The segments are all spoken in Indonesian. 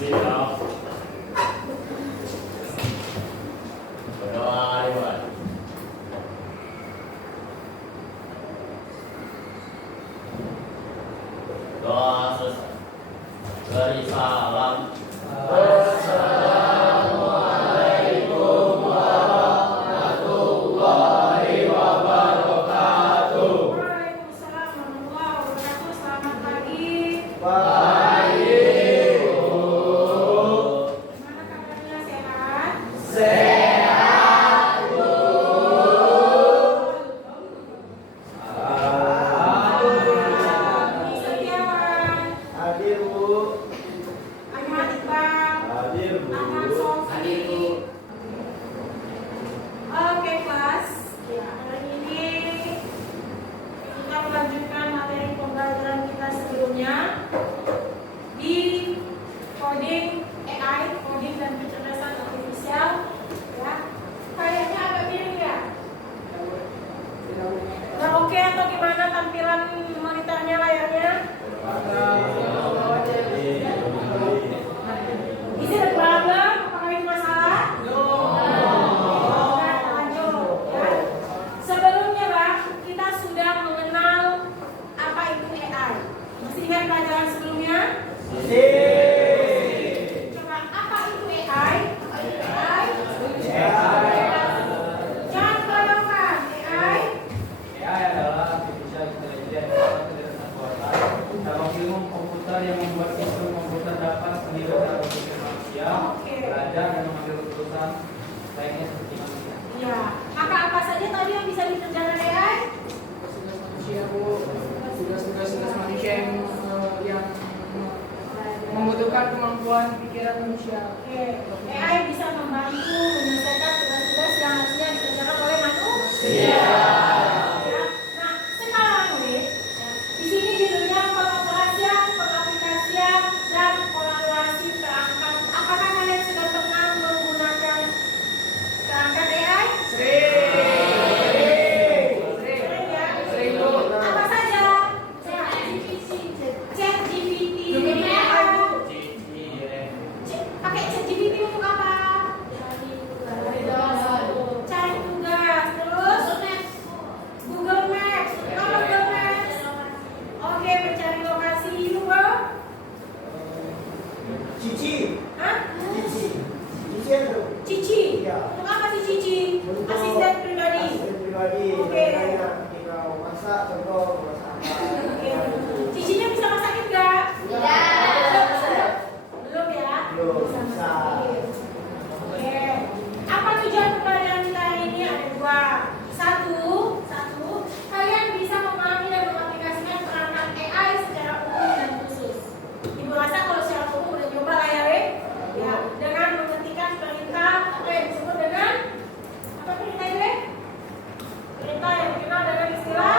Siap. Berdoa dimulai. Doa selesai. Beri salam. Assalamualaikum warahmatullahi wabarakatuh. Waalaikumsalam warahmatullahi wabarakatuh. Selamat pagi. Pagi. Gimana kabarnya, sehat? Sehat, Bu. Setiawan, Hadir, Bu. Ahmad Iqbal, Hadir, Bu. Ahmad Sofi. Oke, kelas. Ya, hari ini kita melanjutkan materi pembelajaran kita sebelumnya di coding AI, coding dan kecerdasan artifisial. Ya, kayaknya agak miring ya. Udah oke atau gimana tampilan monitornya, layarnya? Is it a problem? Apakah ini masalah? Nah, lanjut, ya. Sebelumnya, Bang, kita sudah mengenal apa itu AI. Masih ingat pelajaran sebelumnya? Coba, apa itu AI? Apa itu AI? Jangan bayangkan, AI. AI adalah artificial intelligence atau kecerdasan buatan dalam ilmu komputer yang membuat sistem komputer dapat meniru cara berpikir manusia, Oke. belajar dan mengambil keputusan lainnya seperti manusia. Ya, maka apa saja tadi yang bisa dikerjakan AI? Tugas manusia, Bu. Tugas manusia yang membutuhkan kemampuan pikiran manusia. Oke, AI bisa membantu menyelesaikan tugas-tugas yang harusnya dikerjakan oleh manusia. Ya. Nah, sekarang nih, di sini judulnya pengaplikasian, dan pengelaluasi perangkat. Apakah kalian sudah pernah menggunakan perangkat AI? Sering ya? Sering, Bu. Apa saja? ChatGPT. Pakai ChatGPT untuk apa? Cari tugas. Terus Google Maps. Apa Google Maps? Oke, mencari lokasi. Juga. Cici. Hah? Cici. Cici itu. Cici. Iya. Untuk apa sih Cici? Untuk Asisten pribadi. Asisten pribadi. Oke. Makanya kita masak, contoh masak apa. Oke. Cicinya bisa masakin nggak? Belum ya? Belum, Bisa bisa. masakin. Oke. Apa tujuan pembelajaran kita hari ini? Ada dua. Satu, kalian bisa memahami dan mengaplikasikan perangkat AI secara umum dan khusus. Ibu rasa kalau secara umum udah coba lah ya, Weh? Ya, dengan mengetikkan perintah atau yang disebut dengan apa perintah itu, Weh? Perintah yang dikenal dengan istilah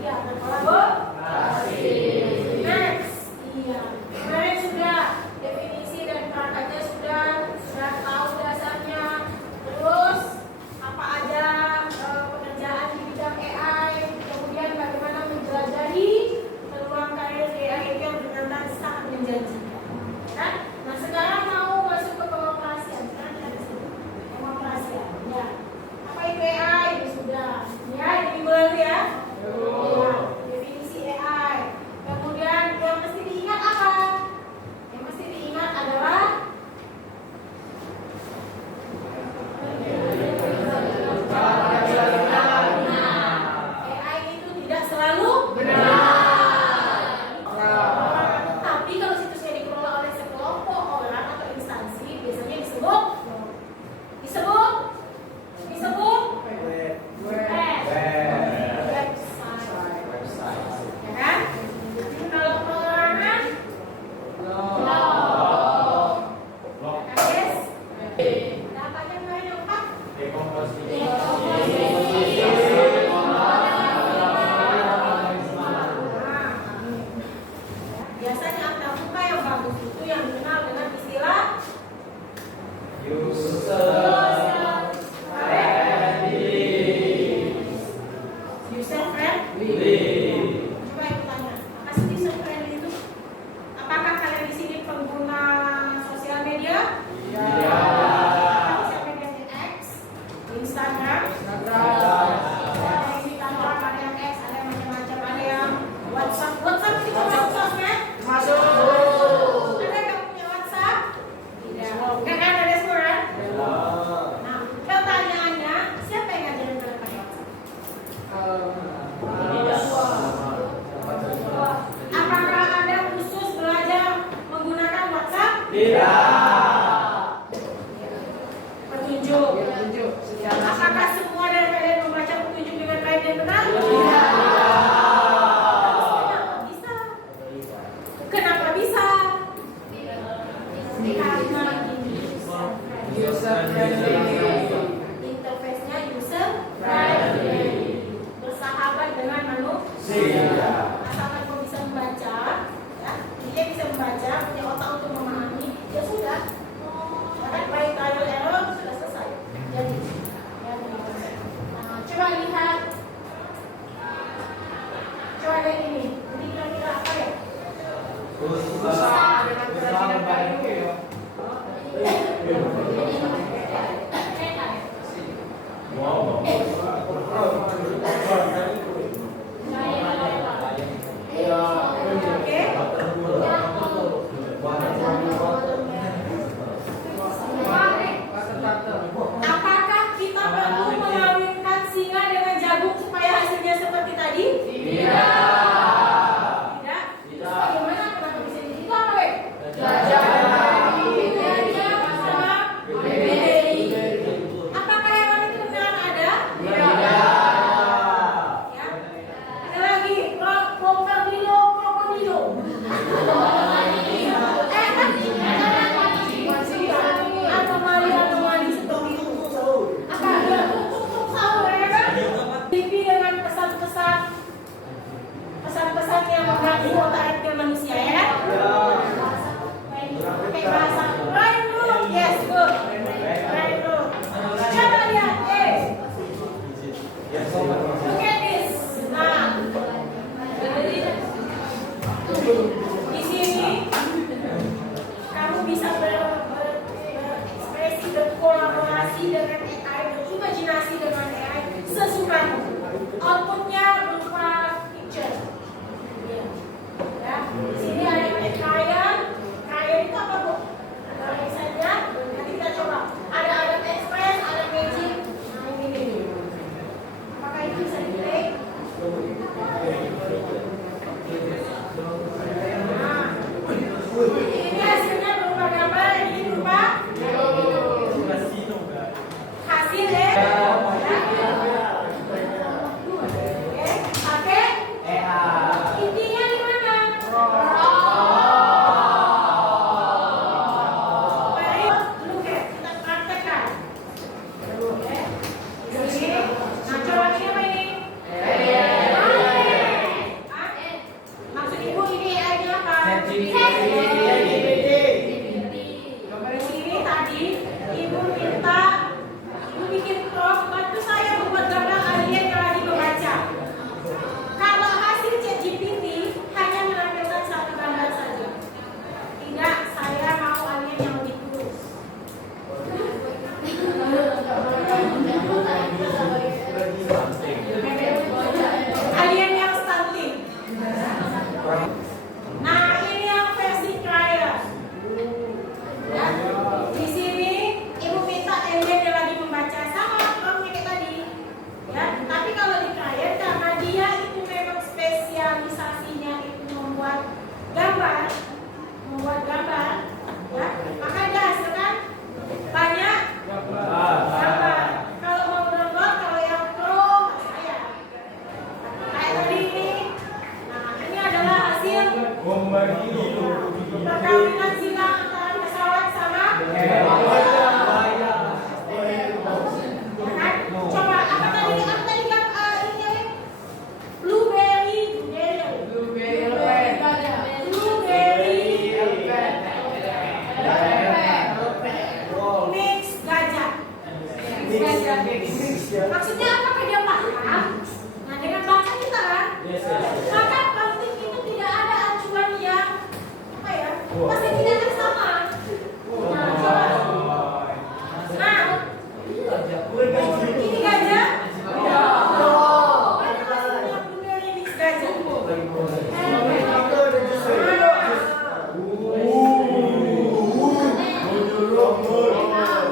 Ya, berkolaborasi. Next, iya. Kemarin sudah definisi dan perangkatnya sudah tahu dasarnya. Terus apa aja pekerjaan di bidang AI, kemudian bagaimana menjelajahi peluang karir di AI yang benar-benar sangat menjanjikan. Kan? Nah sekarang mau masuk ke pengoperasian. Sekarang kita di sini pengoperasian. Ya. Apa itu AI? Ini sudah. Ya, ini minggu lalu ya. Ya, definisi AI. Kemudian yang mesti diingat apa? Yang mesti diingat adalah AI itu tidak selalu tapi kalau situsnya dikelola oleh sekelompok orang atau instansi biasanya disebut website. Ya kan? Kalau perorangan blog. Ya kan, guys? Datanya kemarin yang 4 biasanya akta muka yang bagus itu yang dikenal dengan istilah user friendly. Coba aku tanya, apa sih user friendly itu? Apakah kalian di sini pengguna sosial media? Sosial media X, Instagram, ada yang di kantor, ada yang X, ada yang macam-macam, ada yang WhatsApp itu masuk sosmed? Masuk. Ada yang punya WhatsApp? Tidak. Kan ada semua kan? Nah, pertanyaannya, siapa yang ngajarin kalian pakai WhatsApp? Apakah Anda khusus belajar menggunakan WhatsApp? Petunjuk. Apakah semua dari kalian membaca petunjuk dengan baik dan benar? Bisa. Kenapa bisa? Karena ini User friendly. interface-nya user friendly, bersahabat dengan manusia. Asalkan kau bisa membaca, ya, dia bisa membaca, punya otak untuk memahami, ya sudah. Kan baik trial error sudah selesai. Jadi, coba lihat ini. Ini kira-kira apa ya? Apakah kita perlu mengawinkan singa dengan jagung supaya hasilnya seperti tadi? Tidak. Terus bagaimana? Kenapa bisa begitu apa, Wek? Apakah hewan itu beneran ada? Ya. Ada lagi krokodilo. Anomali seperti itu. Apa ada tahu ya kan? TV dengan pesan-pesan yang mengganggu otak aktif manusia ya kan? Pakai bahasa brain root, yes good. Brain root. Coba lihat, look at this. Nah, di sini kamu bisa berekspresi, berkolaborasi dengan AI, berimajinasi dengan AI sesukamu. Outputnya berupa picture. Ya. Perkawinan silang antara pesawat sama ya kan? Coba apa tadi kan ini blueberry mix gajah. Maksudnya apakah dia paham? Nah dengan bahasa kita kan, maka konflik itu tidak ada acuan yang apa ya? Pasti tidak akan sama. Nah coba. Nah, ini gajah. Ada maksudnya blueberry mix gajah.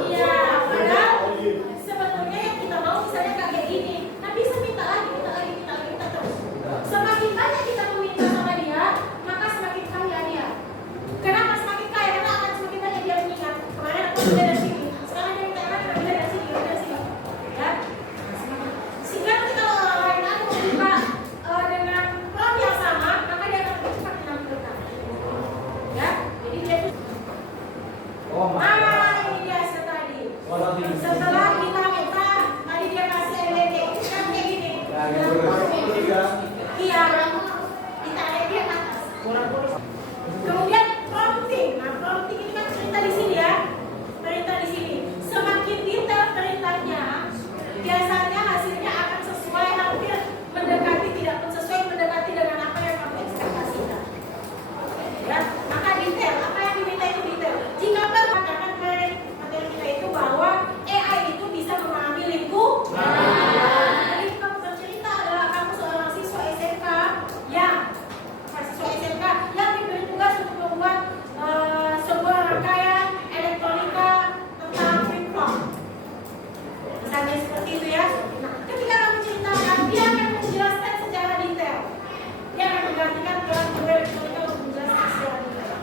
Iya, padahal sebetulnya yang kita mau misalnya kayak gini. Nah bisa minta lagi terus. Semakin banyak kita meminta sama dia, maka semakin kaya dia. Kenapa semakin kaya? Karena akan semakin banyak dia mengingat. Kemarin aku sudah dari sini, sekarang dia minta akan dari sini, dari sini. Ya. Sehingga nanti kalau orang lain ada membuka dengan prompt yang sama, maka dia akan lebih cepat menampilkan. Ya, jadi dia itu. Ini dia tadi. Setelah kita minta, tadi dia kasih LED, kan kayak gini. Iya, kita LED atas. Kemudian prompting. Nah, prompting ini kan cerita di sini ya. Perintah di sini. Semakin detail perintahnya, biasanya hasilnya akan sesuai, hampir mendekati, tidak pun sesuai, mendekati dengan apa yang kamu ekspektasikan. Ya, maka detail, apa yang diminta itu detail. Jika perhatikan materi kita itu bahwa AI itu bisa memahami lingkungan. Jadi kamu bercerita adalah kamu seorang siswa SMK yang diberi tugas untuk membuat sebuah rangkaian elektronika tentang freeform. Misalnya seperti itu ya. Nah, ketika kamu ceritakan, dia akan menjelaskan secara detail. Dia akan menggantikan peran guru elektronika untuk menjelaskan secara detail.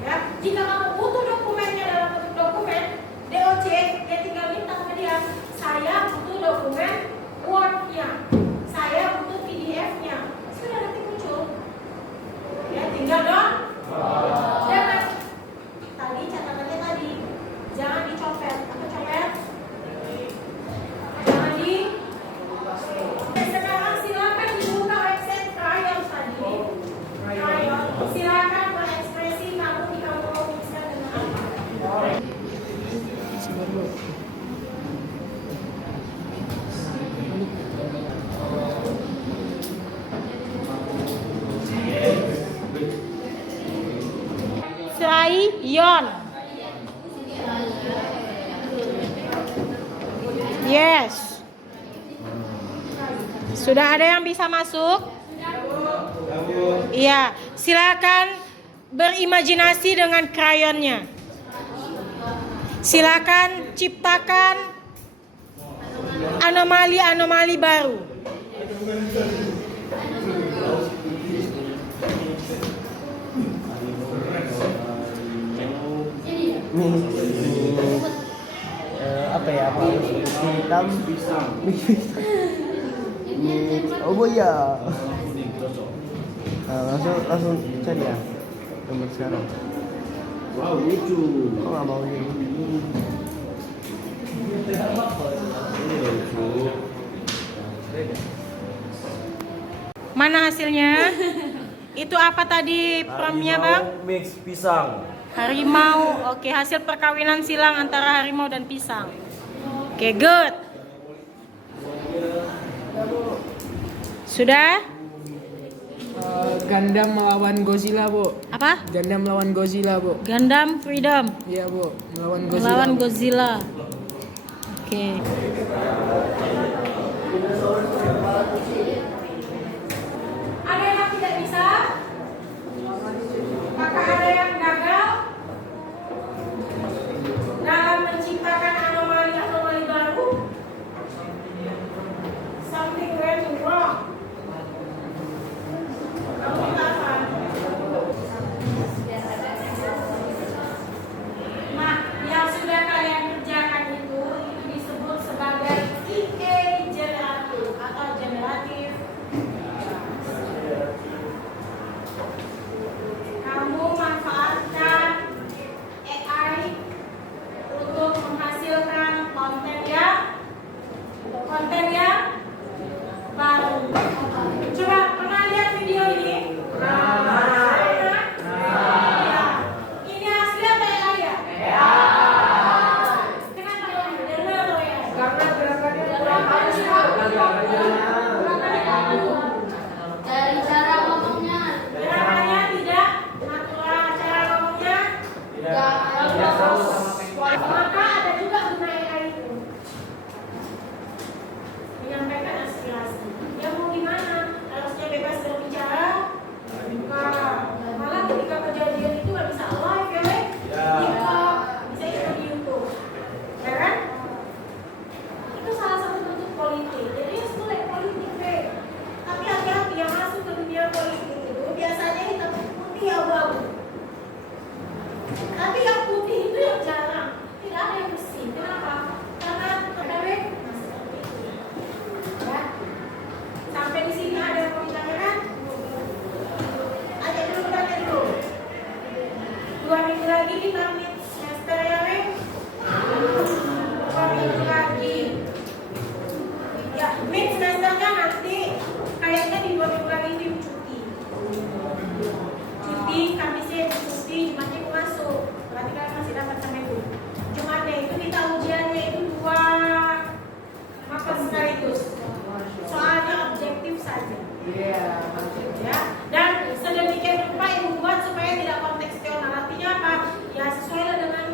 Ya, jika kamu butuh dokumennya dalam bentuk dokumen DOC, dia tinggal minta ke dia, saya butuh dokumen Word-nya, saya butuh PDF-nya. Sudah nanti muncul. Ya, tinggal dong. Jangan tadi catatannya tadi, jangan dicopet. Apa copet? Jangan di. Sekarang silakan dibuka website Crayon tadi. Crayon, silakan berekspresi kamu di kamu mau mixkan dengan apa. Crayon. Yes. Sudah ada yang bisa masuk? Iya, silakan berimajinasi dengan krayonnya. Silakan ciptakan anomali-anomali baru. Apa ya? Hitam pisang. Oh iya. Langsung cari ya. Nomor sekarang. Wow, lucu. Kok nggak mau ini? Mana hasilnya? Itu apa tadi promptnya, Bang? Mix pisang. Harimau. Oke, hasil perkawinan silang antara harimau dan pisang. Oke, good. Sudah? Gundam melawan Godzilla, Bu. Apa? Gundam melawan Godzilla, Bu. Gundam Freedom Iya, Bu. Melawan Godzilla. melawan Godzilla. Oke. Ada yang tidak bisa? Maka ada yang gagal dalam menciptakan anomali-anomali baru. Something went wrong. Kamu minta apa? Nah, yang sudah kalian kerjakan itu disebut sebagai EA generative atau generative Coba pernah lihat video ini? Pernah. Ya. Ini asli atau AI ya? Kenapa AI? Benar atau AI? Karena gerakannya kurang halus. Dari cara ngomongnya. Gerakannya tidak natural, cara ngomongnya Tidak selalu sama kayak maka ada juga guna AI itu menyampaikan aspirasi. Ya mau gimana? Harusnya bebas berbicara. Nah, malah ketika kejadian itu nggak bisa live ya, Lek? TikTok, bisa ikut di YouTube, ya kan? Itu salah satu bentuk politik. Jadi ya boleh politik, Lek. Tapi hati-hati yang masuk ke dunia politik itu biasanya hitam putih abu-abu. Tapi yang putih itu yang jarang, tidak ada yang bersih. Kenapa? Karena pegawai masih seperti itu. Ya. Sampai di sini ada yang mau ditanyakan? Aja dulu tanya dulu. 2 minggu lagi kita mid semester ya, Wek? 2 minggu lagi. Ya, mid semesternya nanti kayaknya di 2 minggu lagi itu cuti. Cuti, Kamisnya cuti, Jumatnya aku masuk. Berarti kalian masih dapat sampai itu. Jumatnya itu kita ujiannya itu 2 mata sekaligus. Soalnya objektif saja. Iya. Ya, dan sedemikian rupa ibu buat supaya tidak kontekstual. Artinya apa? Ya sesuai dengan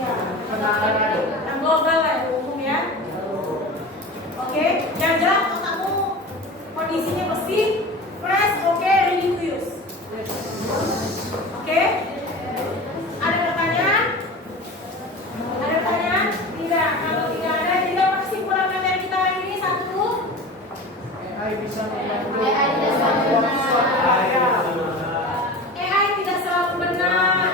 ya yang global lah, yang umum ya. Oke, yang jelas otakmu kondisinya bersih, fresh, oke, ready to use. Oke? Ada pertanyaan? Ada pertanyaan? Tidak. Kalau tidak ada, jadi kesimpulan materi kita hari ini 1. AI bisa membantu. AI tidak selalu benar. AI tidak selalu benar.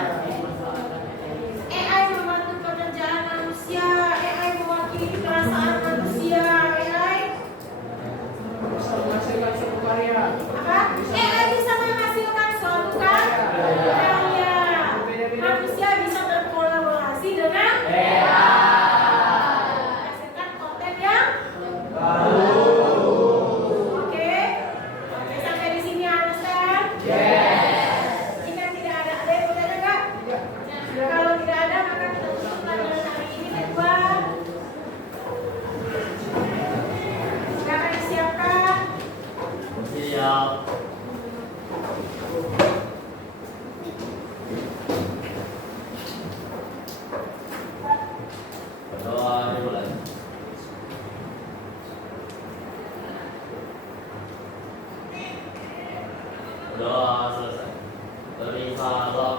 AI membantu pekerjaan manusia. AI mewakili perasaan manusia. AI Bisa menghasilkan suatu karya. apa? AI bisa menghasilkan suatu karya. Manusia bisa berkolaborasi dengan menghasilkan konten yang Oke, sampai di sini understand? Jika tidak ada yang bertanya nggak? Kalau tidak ada, maka kita tutup pelajaran hari ini kedua. Silakan disiapkan. Siap. Berdoa dimulai. Berdoa selesai. Beri salam.